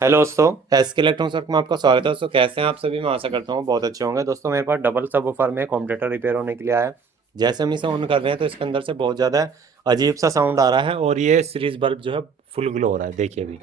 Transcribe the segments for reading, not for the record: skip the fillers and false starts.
Hello दोस्तों, SK electronics work में आपका स्वागत है। दोस्तों कैसे हैं आप सभी? मैं आशा करता हूँ बहुत अच्छे होंगे। दोस्तों मेरे पास डबल सबवूफर में कॉम्पिटेटर रिपेयर होने के लिए आया है। जैसे हम इसे ऑन कर रहे हैं तो इसके अंदर से बहुत ज़्यादा अजीब सा साउंड आ रहा है और ये सीरीज बल्ब जो है फुल ग्लो हो रहा है। देखिए अभी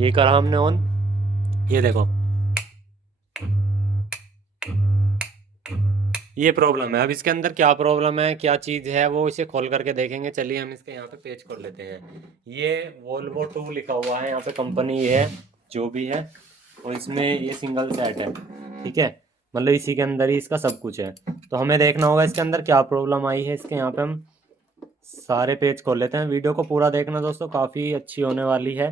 ये करा हमने ऑन, ये देखो ये प्रॉब्लम है। अब इसके अंदर क्या प्रॉब्लम है, क्या चीज़ है, वो इसे खोल करके देखेंगे। चलिए हम इसके यहाँ पे पेज खोल लेते हैं। ये वोल्वो 2 लिखा हुआ है, यहाँ पे कंपनी ये है जो भी है, और इसमें ये सिंगल सेट है। ठीक है, मतलब इसी के अंदर ही इसका सब कुछ है। तो हमें देखना होगा इसके अंदर क्या प्रॉब्लम आई है। इसके यहाँ पे हम सारे पेज खोल लेते हैं। वीडियो को पूरा देखना दोस्तों, काफ़ी अच्छी होने वाली है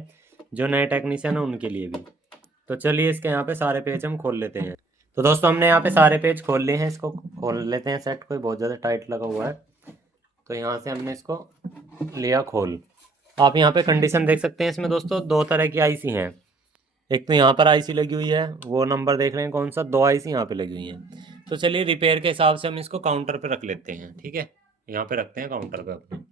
जो नए टेक्नीशियन है उनके लिए भी। तो चलिए इसके यहाँ पे सारे पेज हम खोल लेते हैं। तो दोस्तों हमने यहाँ पे सारे पेज खोल लिए हैं। इसको खोल लेते हैं। सेट कोई बहुत ज़्यादा टाइट लगा हुआ है, तो यहाँ से हमने इसको लिया खोल। आप यहाँ पे कंडीशन देख सकते हैं। इसमें दोस्तों दो तरह की आईसी हैं। एक तो यहाँ पर आईसी लगी हुई है, वो नंबर देख रहे हैं कौन सा, दो आईसी यहाँ पे लगी हुई हैं। तो चलिए रिपेयर के हिसाब से हम इसको काउंटर पे रख लेते हैं। ठीक है, यहाँ पे रखते हैं काउंटर पे अपने।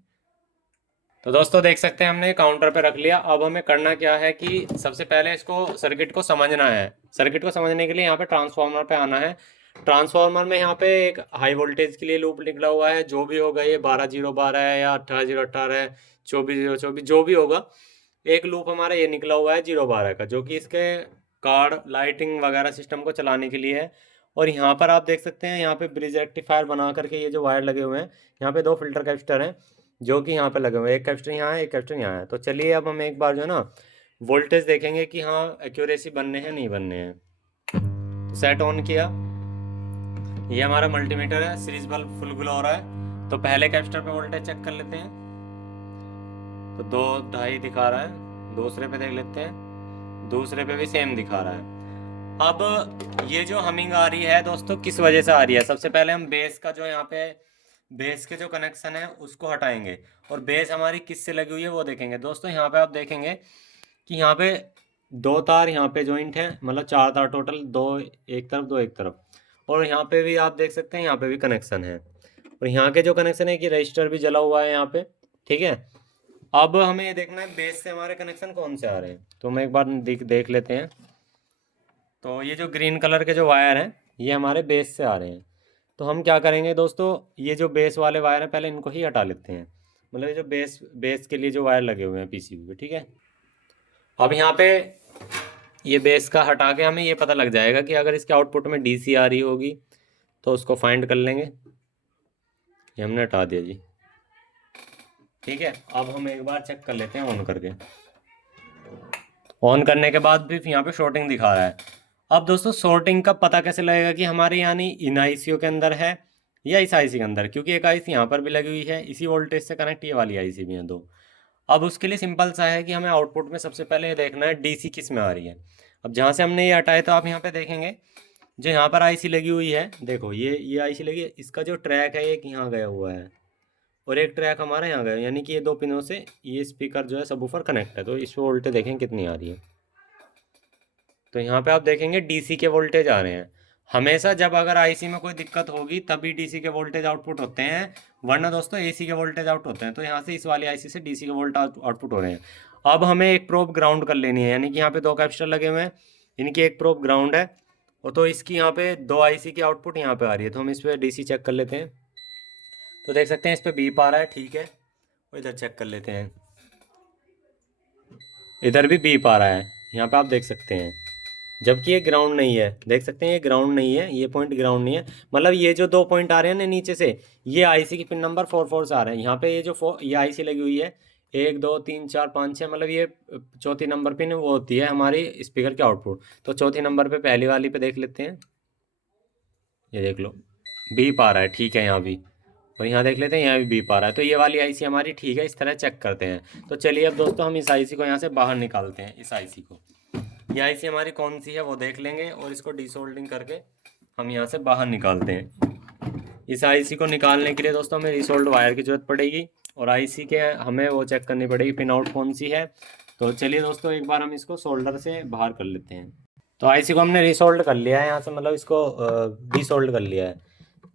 तो दोस्तों देख सकते हैं हमने काउंटर पे रख लिया। अब हमें करना क्या है कि सबसे पहले इसको सर्किट को समझना है। सर्किट को समझने के लिए यहाँ पे ट्रांसफार्मर पे आना है। ट्रांसफार्मर में यहाँ पे एक हाई वोल्टेज के लिए लूप निकला हुआ है। जो भी होगा, ये 12 0 12 है या 18 0 18 है, 24 0 24 जो भी होगा, एक लूप हमारा ये निकला हुआ है 0 12 का, जो कि इसके कार्ड लाइटिंग वगैरह सिस्टम को चलाने के लिए है। और यहाँ पर आप देख सकते हैं, यहाँ पे ब्रिज रेक्टिफायर बना करके ये जो वायर लगे हुए हैं, यहाँ पे दो फिल्टर कैपेसिटर हैं जो कि यहाँ पे लगे हुए हैं। एक कैपेसिटर यहाँ है, एक कैपेसिटर यहाँ है। तो चलिए अब हम एक बार जो है ना वोल्टेज देखेंगे कि हाँ एक्यूरेसी बनने हैं नहीं बनने हैं। तो सेट ऑन किया, ये हमारा मल्टीमीटर है, सीरीज बल्ब फुल ग्लो हो रहा है। तो पहले कैपेसिटर पे वोल्टेज चेक कर लेते हैं। तो 2 2.5 दिखा रहा है। दूसरे पे देख लेते हैं, दूसरे पे भी सेम दिखा रहा है। अब ये जो हमिंग आ रही है दोस्तों किस वजह से आ रही है, सबसे पहले हम बेस का जो यहाँ पे बेस के जो कनेक्शन है उसको हटाएंगे और बेस हमारी किस से लगी हुई है वो देखेंगे। दोस्तों यहाँ पे आप देखेंगे कि यहाँ पे दो तार यहाँ पे जॉइंट है, मतलब चार तार टोटल, दो एक तरफ दो एक तरफ। और यहाँ पे भी आप देख सकते हैं, यहाँ पे भी कनेक्शन है। और यहाँ के जो कनेक्शन है कि रजिस्टर भी जला हुआ है यहाँ पे। ठीक है, अब हमें ये देखना है बेस से हमारे कनेक्शन कौन से आ रहे हैं। तो हम एक बार देख लेते हैं। तो ये जो ग्रीन कलर के जो वायर हैं ये हमारे बेस से आ रहे हैं। तो हम क्या करेंगे दोस्तों, ये जो बेस वाले वायर हैं पहले इनको ही हटा लेते हैं। मतलब ये जो बेस बेस के लिए जो वायर लगे हुए हैं पीसीबी पे। ठीक है, अब यहाँ पे ये बेस का हटा के हमें ये पता लग जाएगा कि अगर इसके आउटपुट में डीसी आ रही होगी तो उसको फाइंड कर लेंगे। ये हमने हटा दिया जी। ठीक है, अब हम एक बार चेक कर लेते हैं ऑन करके। ऑन करने के बाद भी यहाँ पे शॉर्टिंग दिखा रहा है। अब दोस्तों शॉर्टिंग का पता कैसे लगेगा कि हमारे यानी इन आईसीओ के अंदर है या इस आईसी के अंदर, क्योंकि एक आईसी यहाँ पर भी लगी हुई है इसी वोल्टेज से कनेक्ट, ये वाली आईसी भी है दो। अब उसके लिए सिंपल सा है कि हमें आउटपुट में सबसे पहले ये देखना है डीसी किस में आ रही है। अब जहाँ से हमने ये हटाए तो आप यहाँ पे देखेंगे जो यहाँ पर आईसी लगी हुई है, देखो ये आईसी लगी है, इसका जो ट्रैक है एक यहाँ गया हुआ है और एक ट्रैक हमारा यहाँ गया, यानी कि ये दो पिनों से ये स्पीकर जो है सबवूफर कनेक्ट है। तो इस वोल्टेज देखें कितनी आ रही है। तो यहाँ पे आप देखेंगे डीसी के वोल्टेज आ रहे हैं। हमेशा जब अगर आईसी में कोई दिक्कत होगी तभी डीसी के वोल्टेज आउटपुट होते हैं, वरना दोस्तों एसी के वोल्टेज आउट होते हैं। तो यहाँ से इस वाली आईसी से डीसी के वोल्ट आउटपुट हो रहे हैं। अब हमें एक प्रोब ग्राउंड कर लेनी है, यानी कि यहाँ पे दो कैपेसिटर लगे हुए हैं, इनकी एक प्रोब ग्राउंड है। और तो इसकी यहाँ पे दो आईसी की आउटपुट यहाँ पे आ रही है। तो हम इस पर डीसी चेक कर लेते हैं। तो देख सकते हैं इस पर बीप आ रहा है। ठीक है, और इधर चेक कर लेते हैं, इधर भी बीप आ रहा है, यहाँ पे आप देख सकते हैं। जबकि ये ग्राउंड नहीं है, देख सकते हैं ये ग्राउंड नहीं है, ये पॉइंट ग्राउंड नहीं है। मतलब ये जो दो पॉइंट आ रहे हैं ना नीचे से, ये आईसी की पिन नंबर 4 4 से आ रहे हैं। यहाँ पे ये जो ये आईसी लगी हुई है 1 2 3 4 5 6, मतलब ये चौथी नंबर पिन वो होती है हमारी स्पीकर के आउटपुट। तो चौथी नंबर पे पहली वाली पे देख लेते हैं, ये देख लो बीप आ रहा है। ठीक है, यहाँ भी, और यहाँ देख लेते हैं यहाँ भी बीप आ रहा है। तो ये वाली आईसी हमारी ठीक है, इस तरह चेक करते हैं। तो चलिए अब दोस्तों हम इस आईसी को यहाँ से बाहर निकालते हैं। इस आईसी को, ये आईसी हमारी कौन सी है वो देख लेंगे और इसको डिसोल्डिंग करके हम यहाँ से बाहर निकालते हैं। इस आईसी को निकालने के लिए दोस्तों हमें रिसोल्ड वायर की ज़रूरत पड़ेगी और आईसी के हमें वो चेक करनी पड़ेगी पिन आउट कौन सी है। तो चलिए दोस्तों एक बार हम इसको सोल्डर से बाहर कर लेते हैं। तो आईसी को हमने रिसोल्ड कर लिया है यहाँ से, मतलब इसको डिसोल्ड कर लिया है।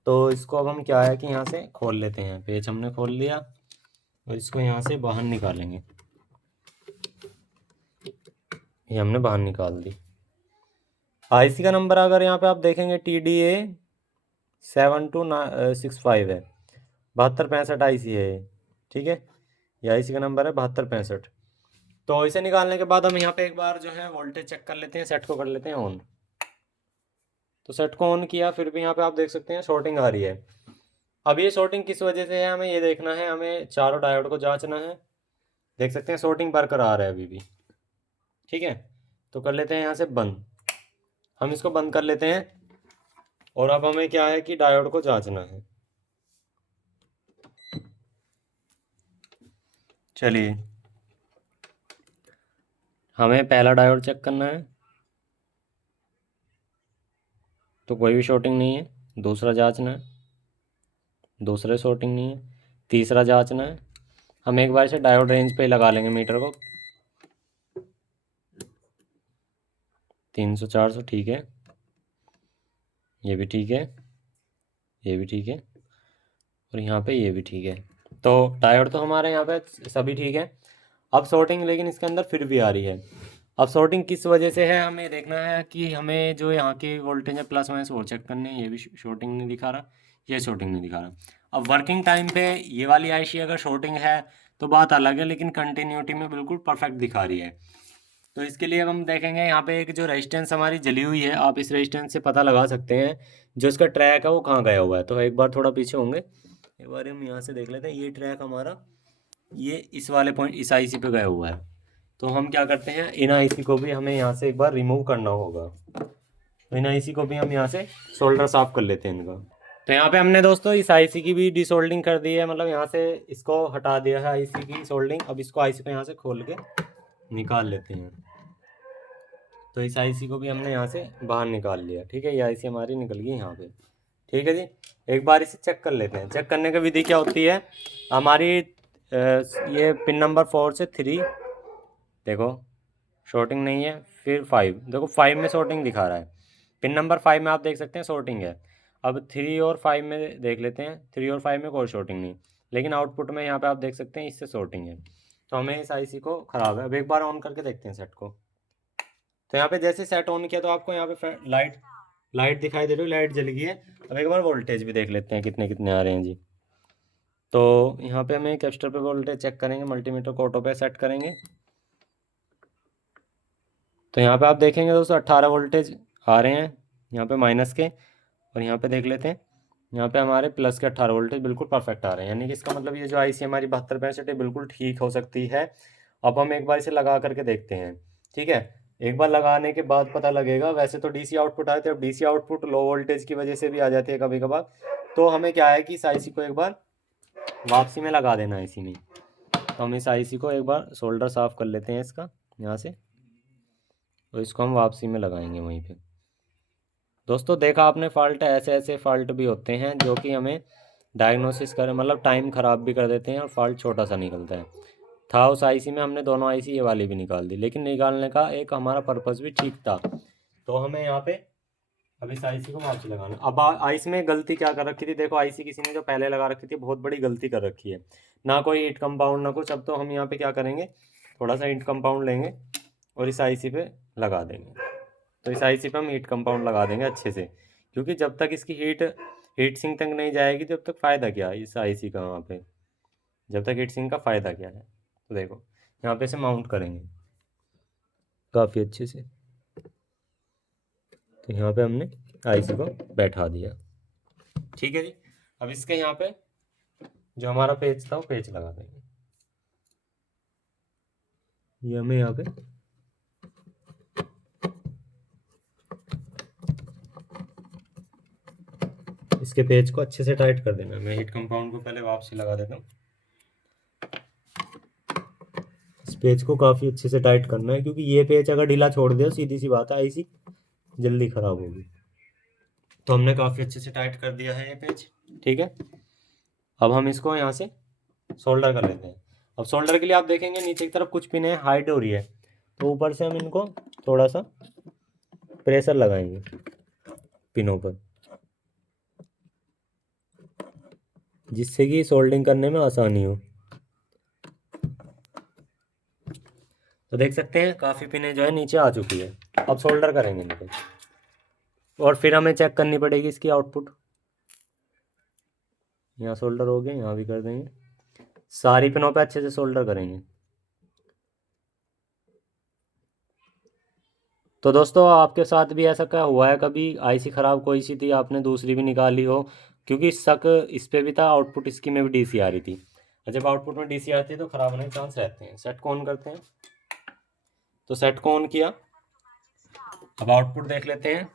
तो इसको अब हम क्या है कि यहाँ से खोल लेते हैं। पेज हमने खोल लिया और इसको यहाँ से बाहर निकालेंगे। ये हमने बाहर निकाल दी। आईसी का नंबर अगर यहाँ पे आप देखेंगे TDA 7265 है, 7265 आईसी है ये, ठीक है। ये आईसी का नंबर है 7265। तो इसे निकालने के बाद हम यहाँ पे एक बार जो है वोल्टेज चेक कर लेते हैं, सेट को कर लेते हैं ऑन। तो सेट को ऑन किया, फिर भी यहाँ पे आप देख सकते हैं शॉर्टिंग आ रही है। अब ये शॉर्टिंग किस वजह से है हमें ये देखना है, हमें चारों डायोड को जांचना है। देख सकते हैं शॉर्टिंग बरकरार है अभी भी, ठीक है। तो कर लेते हैं यहाँ से बंद, हम इसको बंद कर लेते हैं। और अब हमें क्या है कि डायोड को जांचना है। चलिए, हमें पहला डायोड चेक करना है, तो कोई भी शॉर्टिंग नहीं है। दूसरा जांचना है, दूसरे शॉर्टिंग नहीं है। तीसरा जांचना है। हम एक बार से डायोड रेंज पे लगा लेंगे मीटर को, 300 400 ठीक है, ये भी ठीक है, ये भी ठीक है, और यहाँ पे ये भी ठीक है। तो डायोड तो हमारे यहाँ पे सभी ठीक है। अब शॉर्टिंग लेकिन इसके अंदर फिर भी आ रही है। अब शॉर्टिंग किस वजह से है हमें देखना है कि हमें जो यहाँ की वोल्टेज है प्लस माइनस वो चेक करने हैं। ये भी शॉर्टिंग नहीं दिखा रहा, ये शॉर्टिंग नहीं दिखा रहा। अब वर्किंग टाइम पे ये वाली आईसी अगर शॉर्टिंग है तो बात अलग है, लेकिन कंटिन्यूटी में बिल्कुल परफेक्ट दिखा रही है। तो इसके लिए अब हम देखेंगे यहाँ पे एक जो रेजिस्टेंस हमारी जली हुई है, आप इस रेजिस्टेंस से पता लगा सकते हैं जो इसका ट्रैक है वो कहाँ गया हुआ है। तो एक बार थोड़ा पीछे होंगे, एक बार हम यहाँ से देख लेते हैं। ये ट्रैक हमारा ये इस वाले पॉइंट इस आईसी पे गया हुआ है। तो हम क्या करते हैं, इन आईसी को भी हमें यहाँ से एक बार रिमूव करना होगा। तो इन आईसी को भी हम यहाँ से सोल्डर साफ कर लेते हैं इनका। तो यहाँ पे हमने दोस्तों इस आईसी की भी डिसोल्डिंग कर दी है, मतलब यहाँ से इसको हटा दिया है आईसी की सोल्डिंग। अब इसको आईसी को यहाँ से खोल के निकाल लेते हैं। तो इस आईसी को भी हमने यहाँ से बाहर निकाल लिया, ठीक है। ये आईसी हमारी निकल गई यहाँ पे, ठीक है जी। एक बार इसे चेक कर लेते हैं। चेक करने की विधि क्या होती है हमारी, ये पिन नंबर 4 से 3 देखो शॉर्टिंग नहीं है, फिर 5 देखो 5 में शॉर्टिंग दिखा रहा है। पिन नंबर 5 में आप देख सकते हैं शॉर्टिंग है। अब 3 और 5 में देख लेते हैं, 3 और 5 में कोई शॉर्टिंग नहीं, लेकिन आउटपुट में यहाँ पे आप देख सकते हैं इससे शॉर्टिंग है। तो हमें इस आईसी को ख़राब है। अब एक बार ऑन करके देखते हैं सेट को। तो यहाँ पे जैसे सेट ऑन किया तो आपको यहाँ पे लाइट लाइट दिखाई दे रही है, लाइट जल गई है। अब एक बार वोल्टेज भी देख लेते हैं कितने कितने आ रहे हैं जी। तो यहाँ पे हमें कैपेसिटर पे वोल्टेज चेक करेंगे, मल्टीमीटर को ऑटो पे सेट करेंगे। तो यहाँ पे आप देखेंगे दोस्तों 18 वोल्टेज आ रहे हैं यहाँ पे माइनस के, और यहाँ पे देख लेते हैं यहाँ पे हमारे प्लस के 18 वोल्टेज बिल्कुल परफेक्ट आ रहे हैं। यानी कि इसका मतलब ये जो आईसी हमारी 7265 है बिल्कुल ठीक हो सकती है। अब हम एक बार इसे लगा करके देखते हैं, ठीक है। एक बार लगाने के बाद पता लगेगा। वैसे तो डीसी आउटपुट आते हैं, अब डीसी आउटपुट लो वोल्टेज की वजह से भी आ जाती है कभी कभार। तो हमें क्या है कि इस आईसी को एक बार वापसी में लगा देना है इसी में। तो हम इस आईसी को एक बार सोल्डर साफ़ कर लेते हैं इसका यहाँ से, तो इसको हम वापसी में लगाएंगे वहीं पे। दोस्तों देखा आपने, फ़ाल्ट ऐसे ऐसे फ़ाल्ट भी होते हैं जो कि हमें डायग्नोसिस करें, मतलब टाइम ख़राब भी कर देते हैं और फॉल्ट छोटा सा निकलता है। था उस आईसी में, हमने दोनों आईसी ये वाली भी निकाल दी, लेकिन निकालने का एक हमारा पर्पज़ भी ठीक था। तो हमें यहाँ पे अब इस आईसी को वापसी लगाना। अब आईसी में गलती क्या कर रखी थी, देखो आईसी किसी ने जो पहले लगा रखी थी बहुत बड़ी गलती कर रखी है। ना कोई ईंट कंपाउंड ना कुछ। अब तो हम यहाँ पे क्या करेंगे, थोड़ा सा ईंट कंपाउंड लेंगे और इस आईसी पे लगा देंगे। तो इस आईसी पे हम हीट कंपाउंड लगा देंगे अच्छे से, क्योंकि जब तक इसकी हीट सिंक तक नहीं जाएगी तब तक फ़ायदा क्या है इस आईसी का वहाँ पे, जब तक हीट सिंक का फ़ायदा क्या है। तो देखो यहाँ पे से माउंट करेंगे काफ़ी अच्छे से। तो यहाँ पे हमने आईसी को बैठा दिया, ठीक है जी। अब इसके यहाँ पे जो हमारा पेज था वो पेज लगा देंगे। ये हमें यहाँ पे इसके पेज को अच्छे से टाइट कर देना। मैं हीट कंपाउंड को पहले वापसी लगा देता हूँ। इस पेज को काफ़ी अच्छे से टाइट करना है, क्योंकि ये पेज अगर ढीला छोड़ दिया सीधी सी बात है आईसी जल्दी ख़राब होगी। तो हमने काफ़ी अच्छे से टाइट कर दिया है ये पेज, ठीक है। अब हम इसको यहाँ से सोल्डर कर लेते हैं। अब सोल्डर के लिए आप देखेंगे नीचे की तरफ कुछ पिनें हाइट हो रही है, तो ऊपर से हम इनको थोड़ा सा प्रेशर लगाएंगे पिनों पर, जिससे कि सोल्डिंग करने में आसानी हो। तो देख सकते हैं काफ़ी पिनें जो है नीचे आ चुकी है। अब सोल्डर करेंगे इनको और फिर हमें चेक करनी पड़ेगी इसकी आउटपुट। यहाँ सोल्डर हो गए, यहाँ भी कर देंगे, सारी पिनों पे अच्छे से सोल्डर करेंगे। तो दोस्तों आपके साथ भी ऐसा क्या हुआ है कभी, आईसी ख़राब कोई सी थी, आपने दूसरी भी निकाली हो? क्योंकि शक इस पे भी था, आउटपुट इसकी में भी डीसी आ रही थी। और जब आउटपुट में डीसी आती है तो ख़राब होने के चांस रहते हैं। सेट को ऑन करते हैं, तो सेट को ऑन किया। अब आउटपुट देख लेते हैं,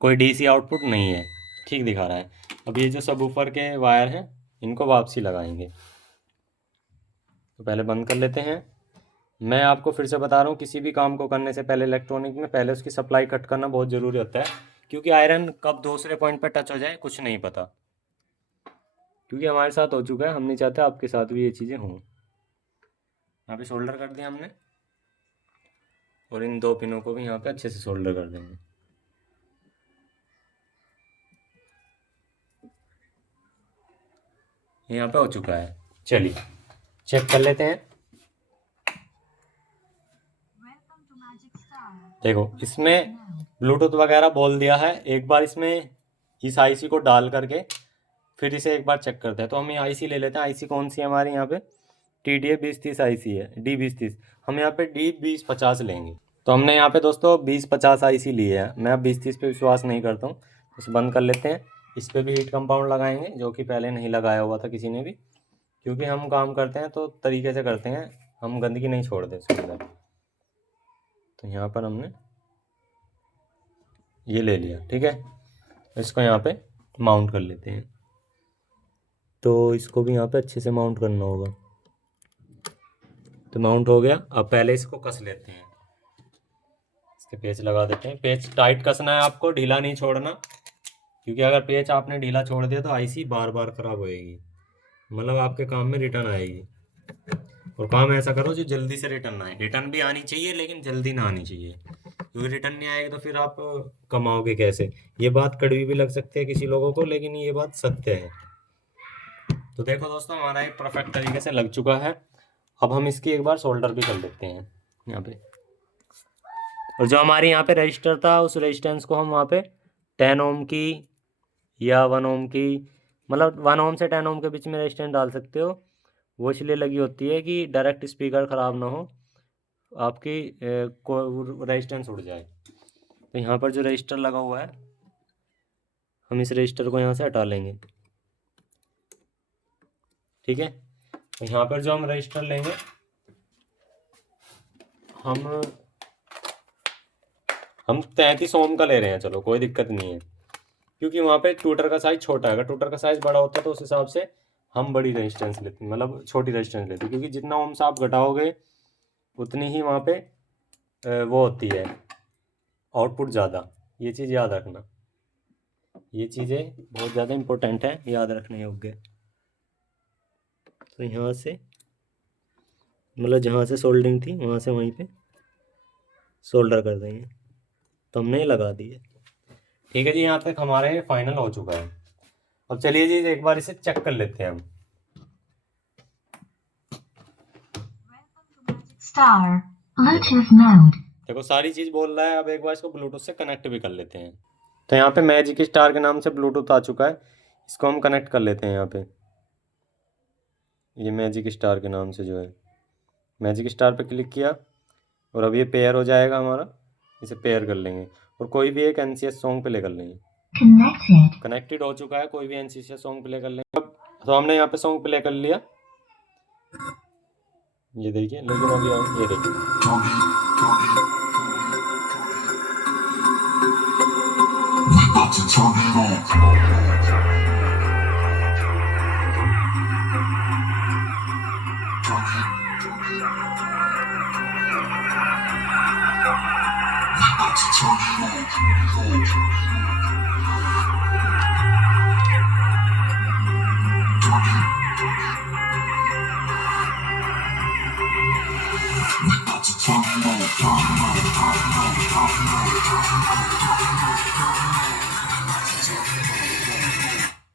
कोई डीसी आउटपुट नहीं है, ठीक दिखा रहा है। अब ये जो सबवूफर के वायर हैं इनको वापसी लगाएंगे। तो पहले बंद कर लेते हैं। मैं आपको फिर से बता रहा हूँ, किसी भी काम को करने से पहले इलेक्ट्रॉनिक में पहले उसकी सप्लाई कट करना बहुत ज़रूरी होता है, क्योंकि आयरन कब दूसरे पॉइंट पर टच हो जाए कुछ नहीं पता। क्योंकि हमारे साथ हो चुका है, हम नहीं चाहते आपके साथ भी ये चीज़ें हों। यहाँ पे सोल्डर कर दिया हमने, और इन दो पिनों को भी यहाँ पे अच्छे से सोल्डर कर देंगे। यहाँ पे हो चुका है, चलिए चेक कर लेते हैं। देखो इसमें ब्लूटूथ वगैरह बोल दिया है। एक बार इसमें इस आईसी को डाल करके फिर इसे एक बार चेक करते हैं। तो हम ये आईसी ले लेते हैं। आईसी कौन सी है हमारी, यहाँ पे TDA 2030 आईसी है, D2030। हम यहाँ पे D2050 लेंगे। तो हमने यहाँ पे दोस्तों 2050 आईसी ली है। मैं अब 2030 पे विश्वास नहीं करता हूँ, इसे बंद कर लेते हैं। इस पर भी हीट कंपाउंड लगाएंगे, जो कि पहले नहीं लगाया हुआ था किसी ने भी, क्योंकि हम काम करते हैं तो तरीके से करते हैं, हम गंदगी नहीं छोड़ते इसके अंदर। तो यहाँ पर हमने ये ले लिया, ठीक है। इसको यहाँ पे माउंट कर लेते हैं। तो इसको भी यहाँ पे अच्छे से माउंट करना होगा। तो माउंट हो गया। अब पहले इसको कस लेते हैं, इसके पेच लगा देते हैं। पेच टाइट कसना है आपको, ढीला नहीं छोड़ना, क्योंकि अगर पेच आपने ढीला छोड़ दिया तो आईसी बार बार ख़राब होएगी, मतलब आपके काम में रिटर्न आएगी। और काम ऐसा करो जो जल्दी से रिटर्न आए। रिटर्न भी आनी चाहिए लेकिन जल्दी ना आनी चाहिए, क्योंकि रिटर्न नहीं आएगा तो फिर आप कमाओगे कैसे। ये बात कड़वी भी लग सकती है किसी लोगों को, लेकिन ये बात सत्य है। तो देखो दोस्तों हमारा ये परफेक्ट तरीके से लग चुका है। अब हम इसकी एक बार सोल्डर भी कर लेते हैं यहाँ पे। और जो हमारे यहाँ पे रजिस्टर था उस रेजिस्टेंस को हम वहाँ पे 10 ओम की या 1 ओम की, मतलब 1 ओम से 10 ओम के बीच में रेजिस्टेंस डाल सकते हो। वो इसलिए लगी होती है कि डायरेक्ट स्पीकर ख़राब ना हो, आपकी रेजिस्टेंस उड़ जाए। तो यहाँ पर जो रजिस्टर लगा हुआ है, हम इस रजिस्टर को यहाँ से हटा लेंगे, ठीक है। तो यहाँ पर जो हम रजिस्टर लेंगे, हम 33 ओम का ले रहे हैं। चलो कोई दिक्कत नहीं है, क्योंकि वहाँ पे ट्यूटर का साइज़ छोटा है। अगर ट्यूटर का साइज़ बड़ा होता है तो उस हिसाब से हम बड़ी रेजिस्टेंस लेते, मतलब छोटी रेजिस्टेंस लेते, क्योंकि जितना ओम से आप घटाओगे उतनी ही वहाँ पे वो होती है आउटपुट ज़्यादा। ये चीज़ याद रखना, ये चीज़ें बहुत ज़्यादा इम्पोर्टेंट है, याद रखने योग्य। तो यहाँ से मतलब जहाँ से सोल्डिंग थी वहाँ से वहीं पे सोल्डर कर देंगे। तो हमने ये लगा दी है, ठीक है जी। यहाँ तक हमारे फाइनल हो चुका है। अब चलिए जी एक बार इसे चेक कर लेते हैं हम। Star Bluetooth mode। देखो सारी चीज़ बोल रहा है। अब एक बार इसको ब्लूटूथ से कनेक्ट भी कर लेते हैं। तो यहाँ पे मैजिक स्टार के नाम से ब्लूटूथ आ चुका है, इसको हम कनेक्ट कर लेते हैं। यहाँ पे ये मैजिक स्टार के नाम से जो है, मैजिक स्टार पे क्लिक किया और अब ये पेयर हो जाएगा हमारा। इसे पेयर कर लेंगे और कोई भी एक NCS सॉन्ग प्ले कर लेंगे। कनेक्टेड हो चुका है, कोई भी NCS सॉन्ग प्ले कर लेंगे। अब तो हमने यहाँ पे सॉन्ग प्ले कर लिया, ये देखिए। लेकिन अभी ये देखिए,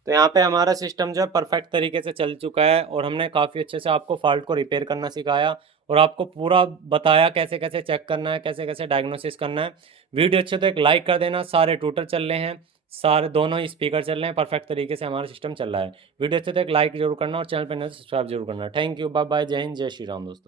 तो यहाँ पे हमारा सिस्टम जो है परफेक्ट तरीके से चल चुका है और हमने काफ़ी अच्छे से आपको फॉल्ट को रिपेयर करना सिखाया और आपको पूरा बताया कैसे कैसे चेक करना है, कैसे कैसे डायग्नोसिस करना है। वीडियो अच्छे तो एक लाइक कर देना। सारे ट्यूटर चल रहे हैं, सारे दोनों ही स्पीकर चल रहे हैं, परफेक्ट तरीके से हमारा सिस्टम चल रहा है। वीडियो अच्छे तो एक लाइक जरूर करना और चैनल पर नए सब्सक्राइब जरूर करना। थैंक यू, बाय बाय, जय हिंद, जय श्री राम दोस्तों।